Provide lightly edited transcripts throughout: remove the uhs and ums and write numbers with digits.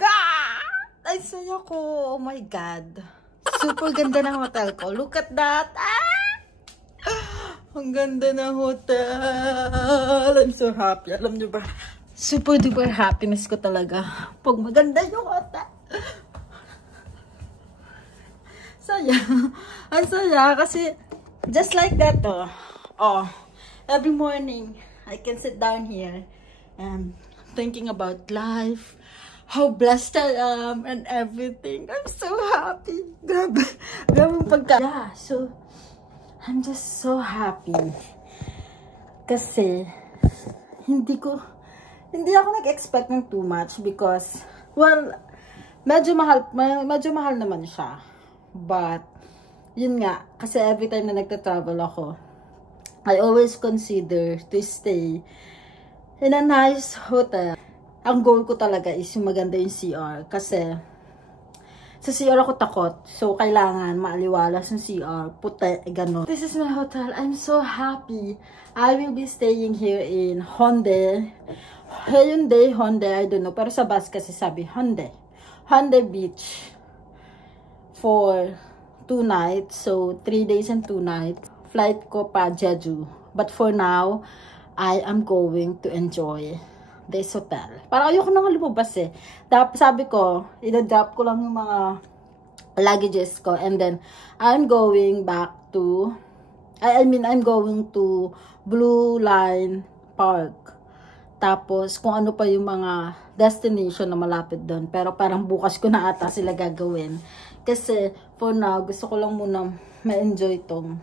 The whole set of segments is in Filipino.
God! Ay, saya ko. Oh my God. Super ganda ng hotel ko. Look at that. Ang ganda ng hotel. I'm so happy. Alam nyo ba? Super duper happiness ko talaga. Pag maganda yung hotel. Saya. Ang saya kasi just like that every morning I can sit down here and thinking about life, how blessed I am and everything. I'm so happy. Grabe pagka. Yeah, so I'm just so happy. Kasi hindi ako nag-expect ng too much because well, medyo mahal naman siya. But yun nga, kasi every time na nagta-travel ako, I always consider to stay in a nice hotel. Ang goal ko talaga is yung maganda yung CR. Kasi sa CR ako takot. So, kailangan maaliwalas yung CR. Puti, gano'n. This is my hotel. I'm so happy. I will be staying here in Honda. Hyundai, I don't know. Pero sa bus kasi sabi, Honda Beach. For 2 nights. So, 3 days and 2 nights. Flight ko pa Jeju. But for now, I am going to enjoy this hotel. Parang ayoko na nga lumabas eh. Sabi ko, i-drop ko lang yung mga luggages ko. And then, I'm going back to, I'm going to Blue Line Park. Tapos, kung ano pa yung mga destination na malapit doon. Pero parang bukas ko na ata sila gagawin. Kasi, for now, gusto ko lang muna ma-enjoy itong,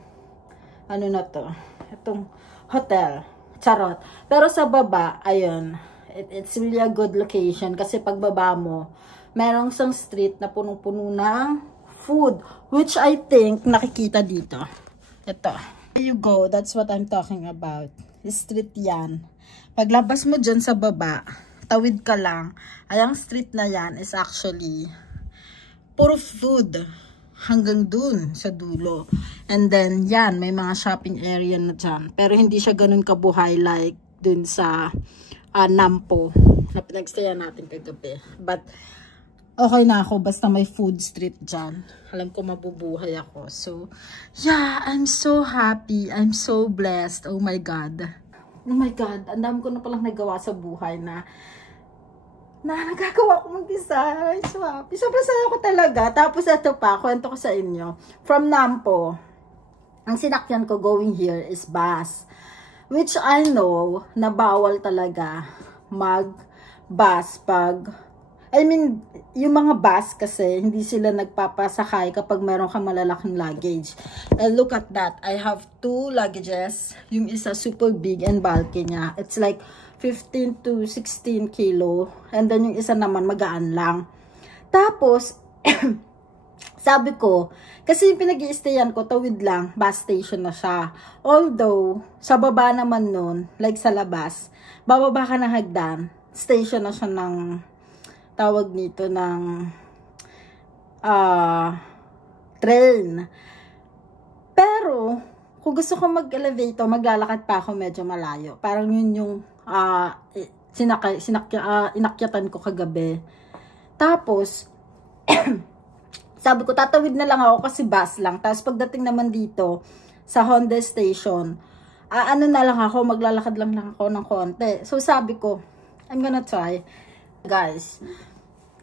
itong hotel. Charot. Pero sa baba, ayun, it's really a good location. Kasi pagbaba mo, merong isang street na punong-puno ng food. Which I think, nakikita dito. Ito. There you go. That's what I'm talking about. Street yan. Paglabas mo dyan sa baba, tawid ka lang. Ay, ang street na yan is actually puro food hanggang dun sa dulo. And then, yan, may mga shopping area na dyan. Pero hindi siya ganun kabuhay like dun sa Nampo na pinagstayan natin kagabi. But, okay na ako. Basta may food street dyan. Alam ko mabubuhay ako. So, yeah, I'm so happy. I'm so blessed. Oh my God. Oh my God. Ang dami ko na palang nagawa sa buhay na nagagawa ko mag-design. So happy. Sobrang saya ko talaga. Tapos ito pa, kwento ko sa inyo. From Nampo, ang sinakyan ko going here is bus. Which I know na bawal talaga mag-bus pag, yung mga bus kasi, hindi sila nagpapasakay kapag meron kang malalaking luggage. And look at that. I have 2 luggages. Yung isa super big and bulky niya. It's like 15 to 16 kilo. And then yung isa naman magaan lang. Tapos, sabi ko, kasi yung pinag-i-stayan ko, tawid lang, bus station na siya. Although, sa baba naman nun, like sa labas, bababa ka ng hagdan, station na siya ng, tawag nito, ng train. Pero, kung gusto ko mag-elevator, maglalakad pa ako medyo malayo. Parang yun yung inakyatan ko kagabi. Tapos, sabi ko, tatawid na lang ako kasi bus lang. Tapos pagdating naman dito, sa Honda Station, na lang ako, maglalakad lang ako ng konti. So sabi ko, I'm gonna try. Guys,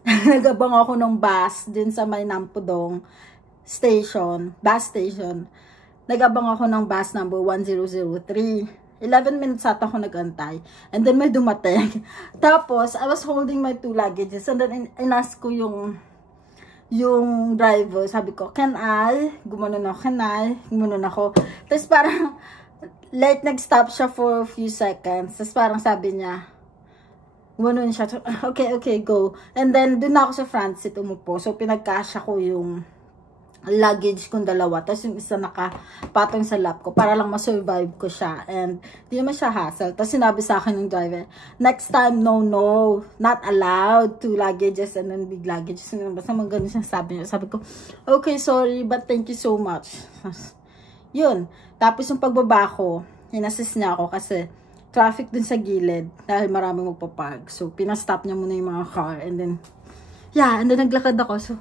nagabang ako ng bus din sa may Nampudong station, bus station. Nagabang ako ng bus number 1003. 11 minutes ata ako nagantay. And then may dumating. Tapos, I was holding my 2 luggages. And then, inask ko yung driver. Sabi ko, can I? Gumanon ako. Tapos parang, like, nag-stop siya for a few seconds. Tapos parang sabi niya, gumanon siya. Okay, go. And then, dun ako sa front seat umupo. So, pinagkasya ko yung luggage kong 2. Tapos yung isa nakapatong sa lap ko para lang ma-survive ko siya. And di naman siya hassle. Tapos sinabi sa akin ng driver, next time, no, not allowed 2 luggages and then big luggages. Basta mga ganun siya sabi niya. Sabi ko, okay, sorry, but thank you so much. Yun. Tapos yung pagbaba ko, inassist niya ako kasi traffic dun sa gilid dahil maraming magpapark. So, pinastop niya muna yung mga car and then yeah, and then naglakad ako. So,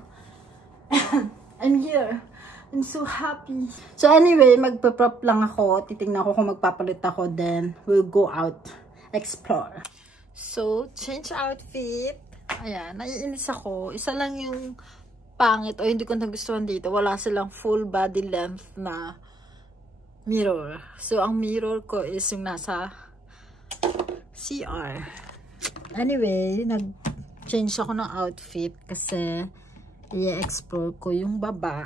I'm here. I'm so happy. So anyway, magpa-prop lang ako. Titingnan ko kung magpapalit ako. Then, we'll go out. Explore. So, change outfit. Ayan, naiinis ako. Isa lang yung pangit o hindi ko nagustuhan dito. Wala silang full body length na mirror. So, ang mirror ko is yung nasa CR. Anyway, nag-change ako ng outfit kasi i-explore ko yung baba.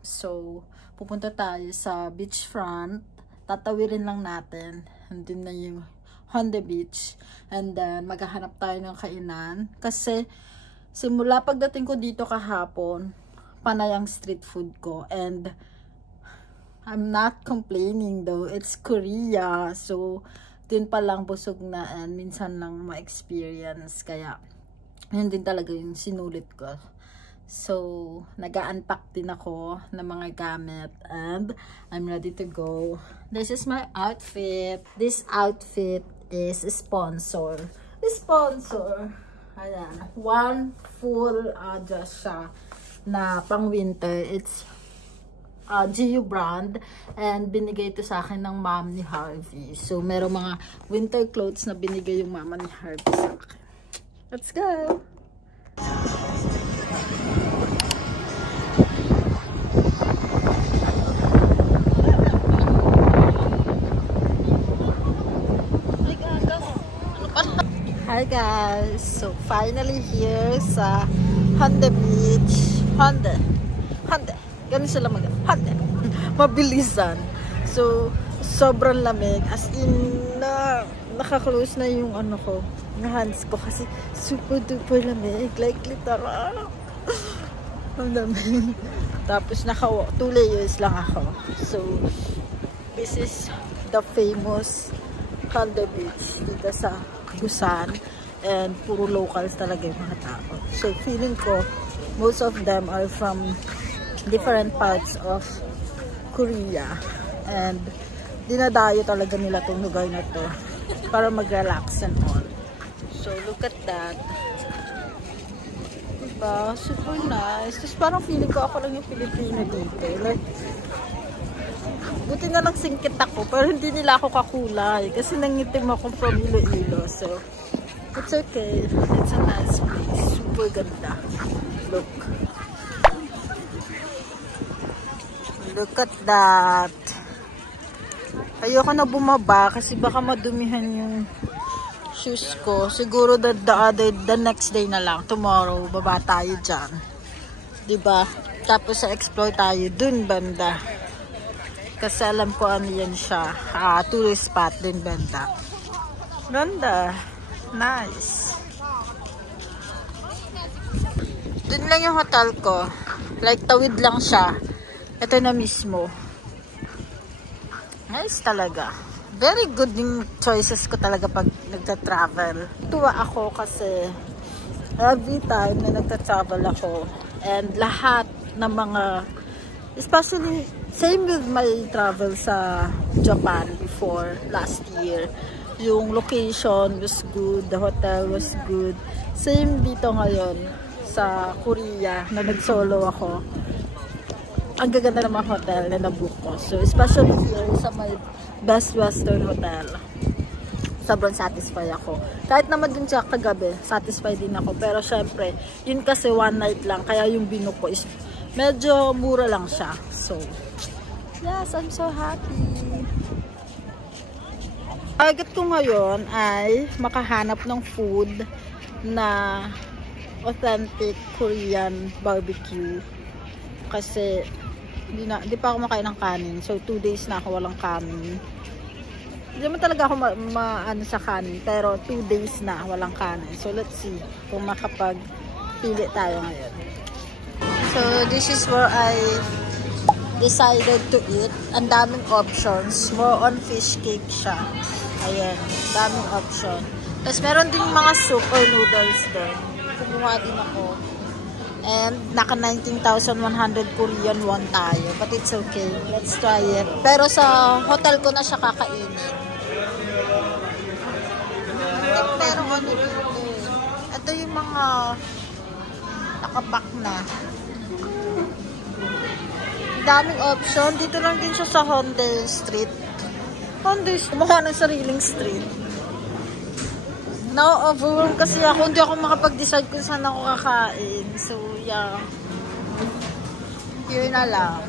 So, pupunta tayo sa beachfront. Tatawirin lang natin. Andun na yung Honda Beach. And then, maghahanap tayo ng kainan. Kasi, simula pagdating ko dito kahapon, panay ang street food ko. And, I'm not complaining though. It's Korea. So, din pa lang busog na and minsan lang ma-experience. Kaya, yun din talaga yung sinulit ko. So, nag-unpack din ako ng mga gamit and I'm ready to go. This is my outfit. This outfit is sponsor. Sponsor. Ayan. One full dress siya na pang winter. It's GU brand and binigay ito sa akin ng mom ni Harvey. So, merong mga winter clothes na binigay yung mama ni Harvey sa akin. Let's go! Hi guys! So, finally here sa Honda Beach. Honda. Ganun sila Honda. Mabilisan. So, sobrang lamig. As in, naka-close na yung ano ko, yung hands ko. Kasi super duper lamig. Like, literal. Ang lamig. Tapos, 2 layers lang ako. So, this is the famous Honda Beach dito sa Busan. And puro locals talaga yung mga tao. So, feeling ko, most of them are from different parts of Korea. And dinadayo talaga nila itong lugar na to para mag-relax and all. So, look at that. Diba? Super nice. Tapos parang feeling ko ako lang yung Pilipino dito. Like, buti na lang singkit ako, pero hindi nila ako kakulay. Kasi nangitim ako from Iloilo. So, it's okay. It's a nice place. Super ganda. Look. Look at that. Ayoko na bumaba kasi baka madumihan yung shoes ko. Siguro the next day na lang. Tomorrow, baba tayo dyan. Diba? Tapos sa explore tayo dun banda. Kasi alam ko ano yan siya. Tourist spot dun banda. Ganda. Nice. Dun lang yung hotel ko. Like tawid lang siya. Ito na mismo. Nice talaga. Very good yung choices ko talaga pag nagta-travel. Tuwa ako kasi every time na nagta-travel ako and lahat ng mga, especially same with my travel sa Japan before last year. Yung location was good, the hotel was good. Same dito ngayon sa Korea na nag-solo ako. Ang gaganda ng mga hotel na nabook ko. So, especially here sa my Best Western Hotel. Sobrang satisfied ako. Kahit naman dun siya kagabi, satisfied din ako. Pero syempre, yun kasi one night lang. Kaya yung binook ko is medyo mura lang siya. So, yes, I'm so happy. Target ko ngayon ay makahanap ng food na authentic Korean barbecue. Kasi, di pa ako makain ng kanin. So, 2 days na ako walang kanin. Hindi naman talaga ako maano sa kanin. Pero, 2 days na walang kanin. So, let's see kung makapag-pili tayo ngayon. So, this is where I decided to eat. Ang daming options. More on fish cake siya. Ayan. Daming option. Tapos, meron din mga soup or noodles din. Kumuha din ako. And naka 19,100 Korean won tayo. But it's okay. Let's try it. Pero sa hotel ko na siya kakainin. Pero ano dito? Ito yung mga Nakapack na. Daming option. Dito lang din siya sa Hyundai Street. Hyundai, kumuha ng sariling street. Na-overwhelmed kasi ako. Hindi ako makapag-decide kung saan ako kakain. So, yeah. Here na lang.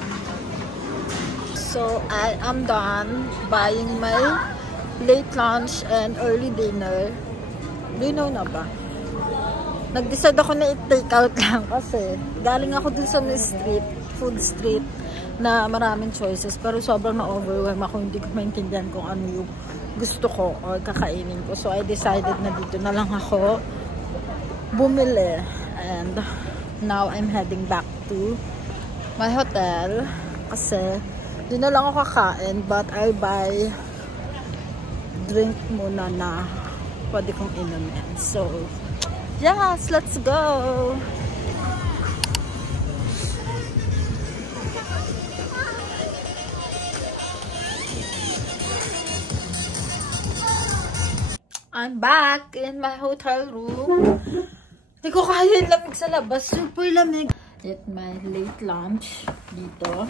So, I am done buying my late lunch and early dinner. Dinner na ba? Nag-decide ako na i-take out lang kasi galing ako dun sa street, food street, na maraming choices. Pero sobrang na-overwhelm ako. Hindi ko maintindihan kung ano yung gusto ko or kakainin ko. So, I decided na dito na lang ako bumili. And now, I'm heading back to my hotel. Kasi, di na lang ako kakain. But, I buy drink muna na pwede kong inumin. So, yes, let's go! I'm back in my hotel room. Hindi ko kaya yung lamig sa labas. Super lamig. Eat my late lunch dito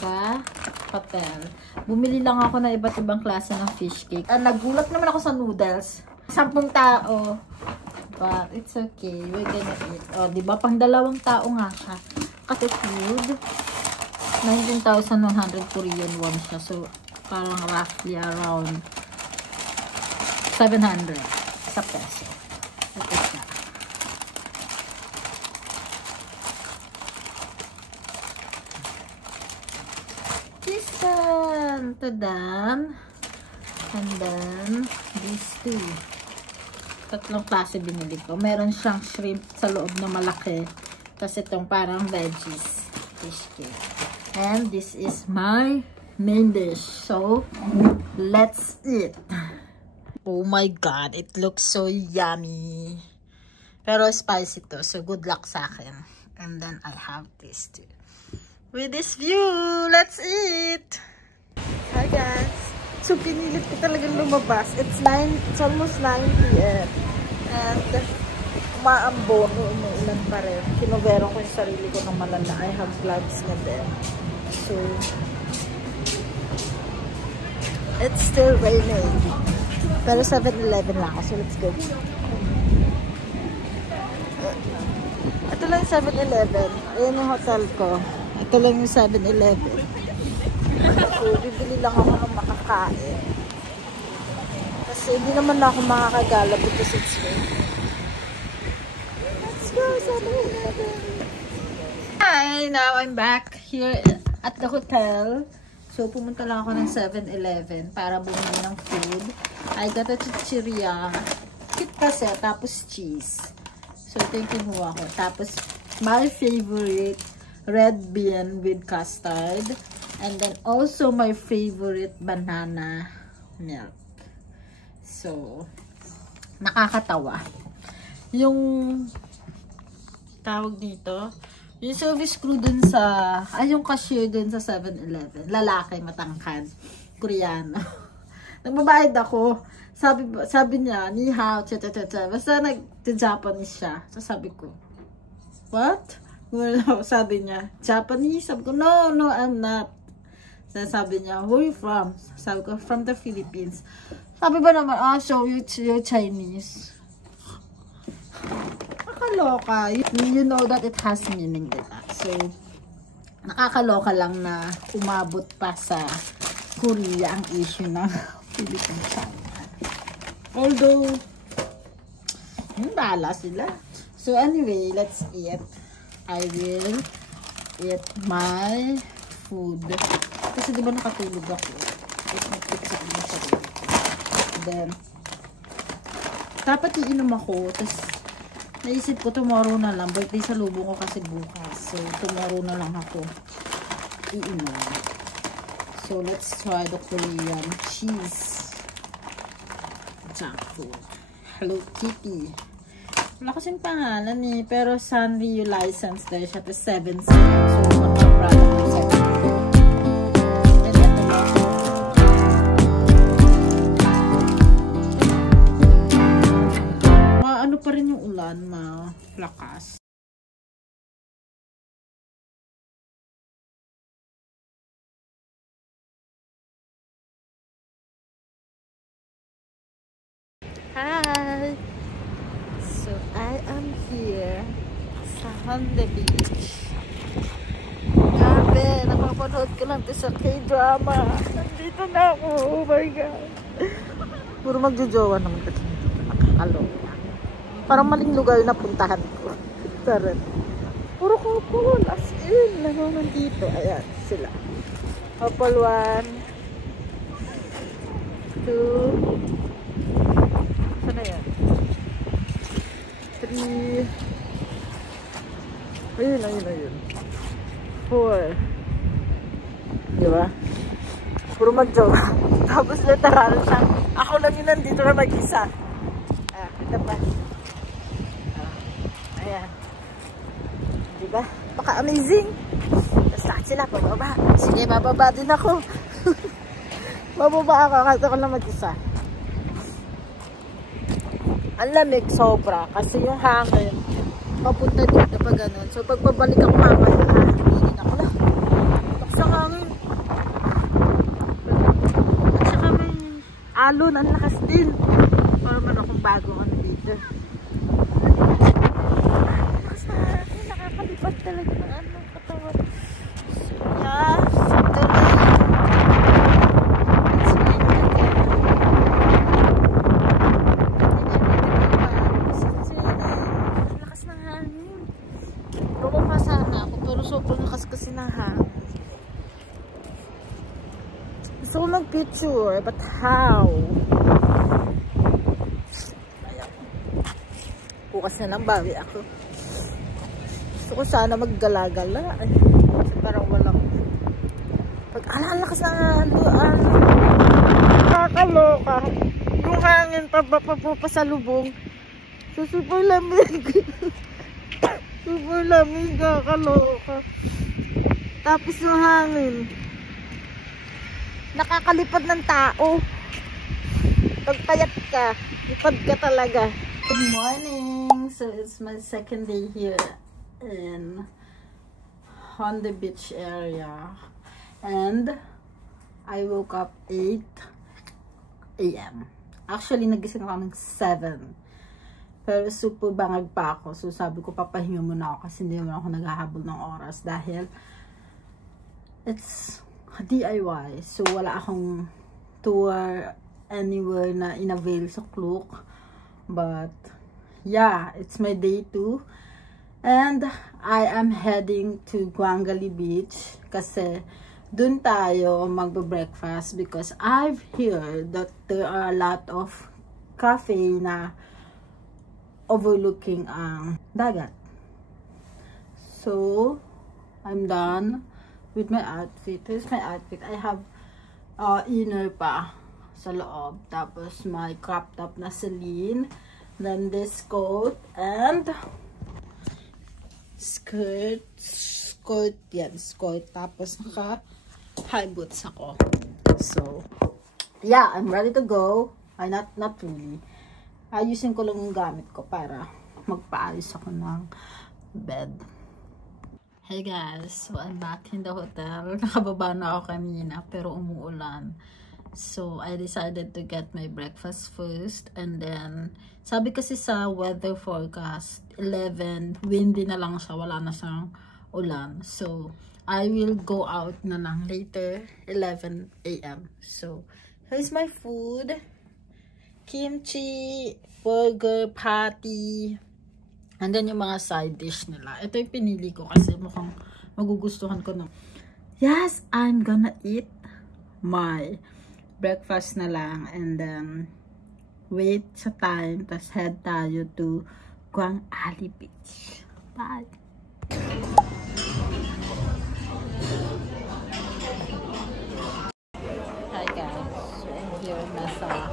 sa hotel. Bumili lang ako ng iba't ibang klase ng fish cake. Nagulat naman ako sa noodles. 10 tao. But it's okay. We're gonna eat. O, diba? Pang 2 tao nga siya. Kasi food. 19,100 Korean won siya. So, parang roughly around 700 sa peso. Ito siya. This one. Tadan. And then, these two. 3 klase binili ko. Meron siyang shrimp sa loob na malaki. Tapos itong parang veggies. Fish cake. And this is my main dish. So, let's eat. Oh my God, it looks so yummy. Pero spicy to, so good luck sa akin. And then I have this too. With this view, let's eat! Hi guys! So pinilit ko talagang lumabas. It's almost 9 PM. And umaambon, umuulan pa rin. Kinuverong ko yung sarili ko ng malala. I have gloves na din. So, it's still raining. Pero 7-Eleven lang ako, so let's go. Ito lang yung 7-Eleven. Ayan yung hotel ko. Ito lang yung 7-Eleven. So, bibili lang ako ng makakain. Kasi hindi naman ako makakagala because it's raining. Let's go, 7-Eleven. Hi! Now I'm back here at the hotel. So, pumunta lang ako ng 7-Eleven para bumili ng food. I got a chichirya. Cute kasi, tapos cheese. So, ito yung kinuha ko. Tapos, my favorite, red bean with custard. And then, also my favorite banana milk. So, nakakatawa. Yung tawag dito, yung service crew dun sa, yung cashier dun sa 7-Eleven. Lalaki, matangkad. Koreano. Nagbabayad ako. Sabi niya, ni hao, cha-cha-cha-cha. Basta nag-Japanese siya. So sabi ko, what? Well, sabi niya, Japanese? Sabi ko, no, I'm not. So sabi niya, where are you from? Sabi ko, from the Philippines. Sabi ba naman, so you're Chinese. Nakakaloka. You know that it has meaning, diba? So, nakakaloka lang na umabot pa sa Korea ang issue ng Philippine China. Although, bahala sila. So anyway, let's eat. I will eat my food. Kasi diba nakatulog ako. Then, dapat iinom ako. Tapos, naisip ko tomorrow na lang. Birthday sa lubong ko kasi bukas. So, tomorrow na lang ako iinom. So, let's try the Korean cheese junk food. Hello Kitty. Wala kasing pangalan eh. Pero Sanrio license there siya. 7 cents. So, mag-product ng 7 cents. And ito lang. Ano siguro pa rin yung ulan na lakas. Hi! So, I am here sa Honda Beach. Grabe, napapanood ko lang ito sa K-drama. Nandito na ako. Oh my God. Puro magjojowa naman kasi dito. Nakakaloka. Parang maling lugar na puntahan ko. Charot. Puro couple. As in. Nandito. Ayan, sila. Couple 1, 2, sana yan? 3. Ayun. 4. Diba? Puro mag-joke. Tapos literal siya. Ako lang yun nandito na mag-isa. Kita pa. Ayan. Diba? Baka amazing. Tapos lahat sila bababa. Sige, bababa din ako. Bababa ako kasi ako lang mag-isa. Ang lamig sobra kasi yung hangin papunta dito pag ganun. So pag pabalik ako mamaya, hihingin ako lang. Baksa hangin. At saka may alon, ang lakas din. Parang man akong bagong ano dito. Lakas na hangin, nakakalipat talaga ng ano, katawan. So yeah, sobrang lakas kasi ng hangin. Gusto ko mag-picture, but how? Ayan. Bukas na lang bawi ako. Gusto ko sana maggala-gala. Parang walang lakas ng hangin. Nakakaloka. Yung hangin papasalubong. So super lamig. Super lamig, kakaloka. Tapos yung hangin nakakalipad ng tao. Pag payat ka, lipad ka talaga. Good morning! So it's my second day here in Honda Beach area. And I woke up 8 AM. Actually, nagising ako ng 7. Pero super bangag pa ako. So sabi ko papahinga muna ako kasi hindi naman ako naghahabol ng oras dahil it's DIY. So wala akong tour anywhere na in-avail sa Klook. But yeah, it's my day 2. And I am heading to Guangali Beach kasi dun tayo magbe-breakfast because I've heard that there are a lot of cafe na overlooking ang dagat. So, I'm done with my outfit. Here's my outfit. I have inner pa sa loob. Tapos my crop top na Celine. Then this coat and skirt. Yan, skirt. Tapos naka high boots ako. So, yeah, I'm ready to go. Not really. Ayusin ko lang yung gamit ko para magpaayos ako ng bed. Hey guys, so I'm back in the hotel. Nakababa na ako kanina pero umuulan. So I decided to get my breakfast first and then sabi kasi sa weather forecast 11, windy na lang siya, wala na siyang ulan. So I will go out na lang later 11 AM. So here's my food. Kimchi, burger, patty, and then yung mga side dish nila. Ito yung pinili ko kasi mukhang magugustuhan ko na. Yes, I'm gonna eat my breakfast na lang and then wait sa time, tas head tayo to Guangali Beach. Bye! Hi guys, so I'm here nasa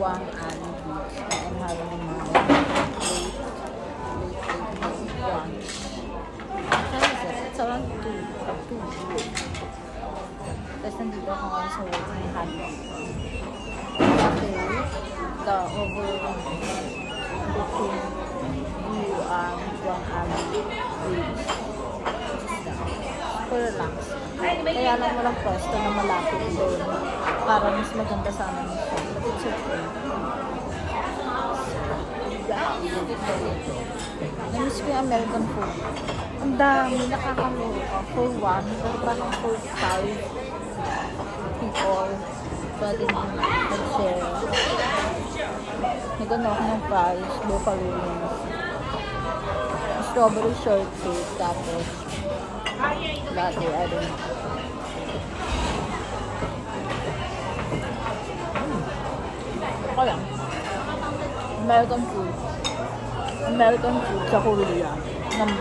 Guangali Beach. I'm having my late brunch. What time is this? It's around 2. Tapos nandito ako ngayon sa waiting hall. Okay, the overlooking Kaya lang walang pwesto na malapit doon. Para mas maganda sana siya. But it's okay. Namiss ko yung American food. Ang dami, nakakaluka. For one, pero parang for 5 people. Pwede nyo mag-share. Nagano ako ng fries, buffalo wings. Strawberry shortcake, tapos latte, I don't know. Okay lang. American food. American food sa Korea.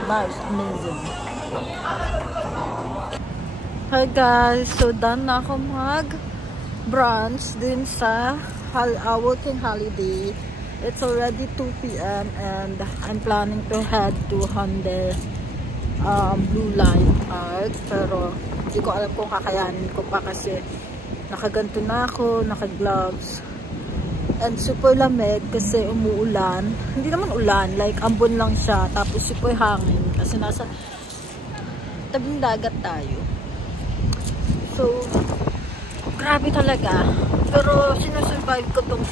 Mas amazing. Hi guys, so done na ako mag-brunch din sa working holiday. It's already 2 p.m. and I'm planning to head to Hyundai Blue Line Park. Pero hindi ko alam kung kakayanin ko pa kasi nakaganto na ako, naka-gloves. And super lamig kasi umuulan. Hindi naman ulan, like ambon lang siya. Tapos super hangin kasi nasa tabing dagat tayo. So, grabe talaga. Pero sinusurvive ko tong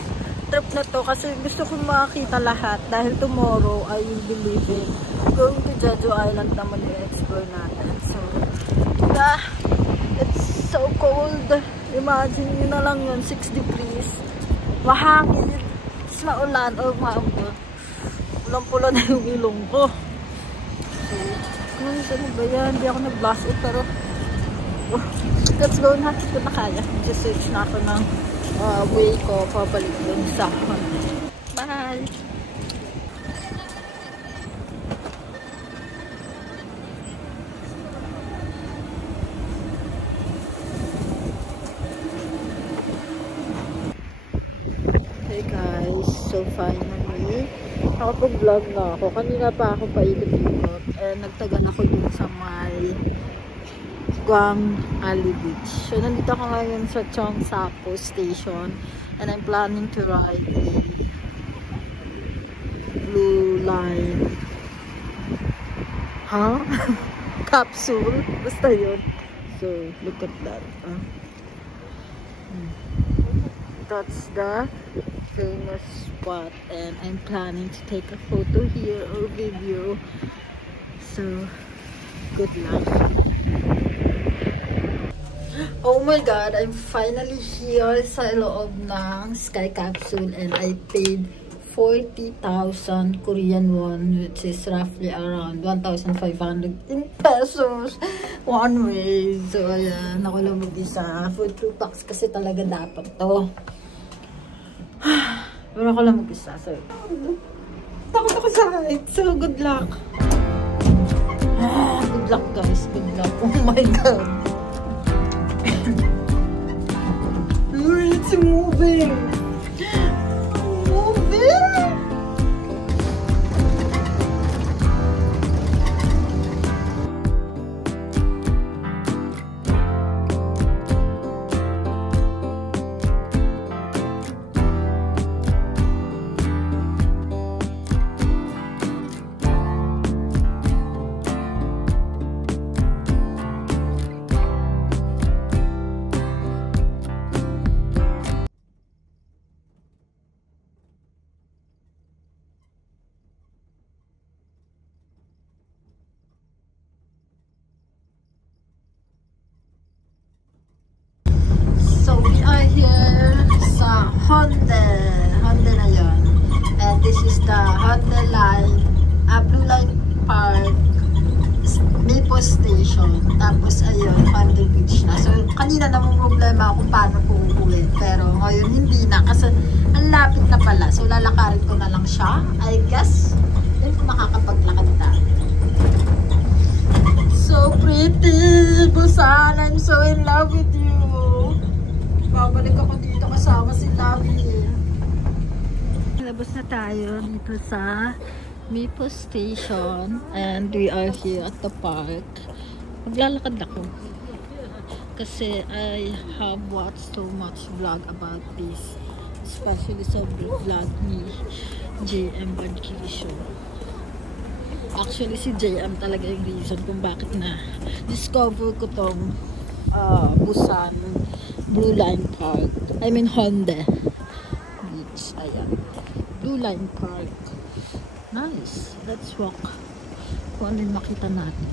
trip na to kasi gusto ko makakita lahat. Dahil tomorrow, I will be leaving. Going to Jeju Island naman i-explore natin. So, yeah, it's so cold. Imagine nyo na lang yun, 6 degrees. Mahangin, tapos maulan, o maambon. Pulang-pula na yung ilong ko. Ano ba yan? Hindi ako nag-blast it, pero let's go na. Hindi ko na kaya. Mag-search na ako ng way ko pabalik dun sa bye! Hey guys, so finally nakapag-vlog na ako. Kanina pa ako paikot-ikot nagtagan ako dun sa may Guang Ali Beach. So nandito ako ngayon sa Cheongsapo Station and I'm planning to ride the Blue Line capsule. Basta yun. So look at that. That's the famous spot and I'm planning to take a photo here or video. So good luck. Oh my god, I'm finally here sa loob ng Sky Capsule and I paid 40,000 Korean won, which is roughly around 1,500 in pesos one way. So ayan, ako lang mag-isa. Food 2 packs kasi talaga dapat to. Pero ako lang mag-isa. So takot ako sa height. So good luck. Good luck guys, good luck. Oh my god. It's moving. Moving. Hyundai na yun. And this is the Hyundai Line, Blue Line Park, Maple Station. Tapos ayun, Hyundai Beach na. So kanina namang problema kung paano ko uuwi. Pero ngayon hindi na kasi ang lapit na pala. So lalakarin ko na lang siya. I guess, yun kung makakapaglakad na. So pretty! Busan! I'm so in love with you! Babalik ako dito kasama si Lavi. Labas na tayo dito sa Maple Station and we are here at the park. Maglalakad ako kasi I have watched so much vlog about this, especially sa vlog ni JM Badkili Show. Actually si JM talaga yung reason kung bakit na discover ko tong Busan Blue Line Park. I mean Honda Beach. Ayan. Blue Line Park. Nice. Let's walk. Kung ano yung makita natin.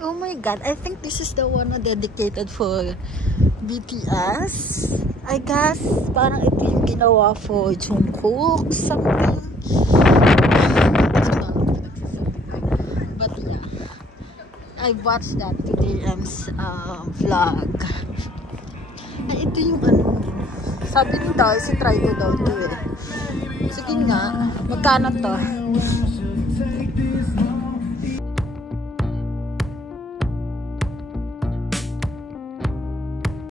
Oh my god. I think this is the one na dedicated for BTS. I guess parang ito yung ginawa for Jungkook something. But yeah, I watched that TDM's vlog. Ay, ito yung ano. Sabi ni daw, si try ko daw to eh. Sige nga, magkano to?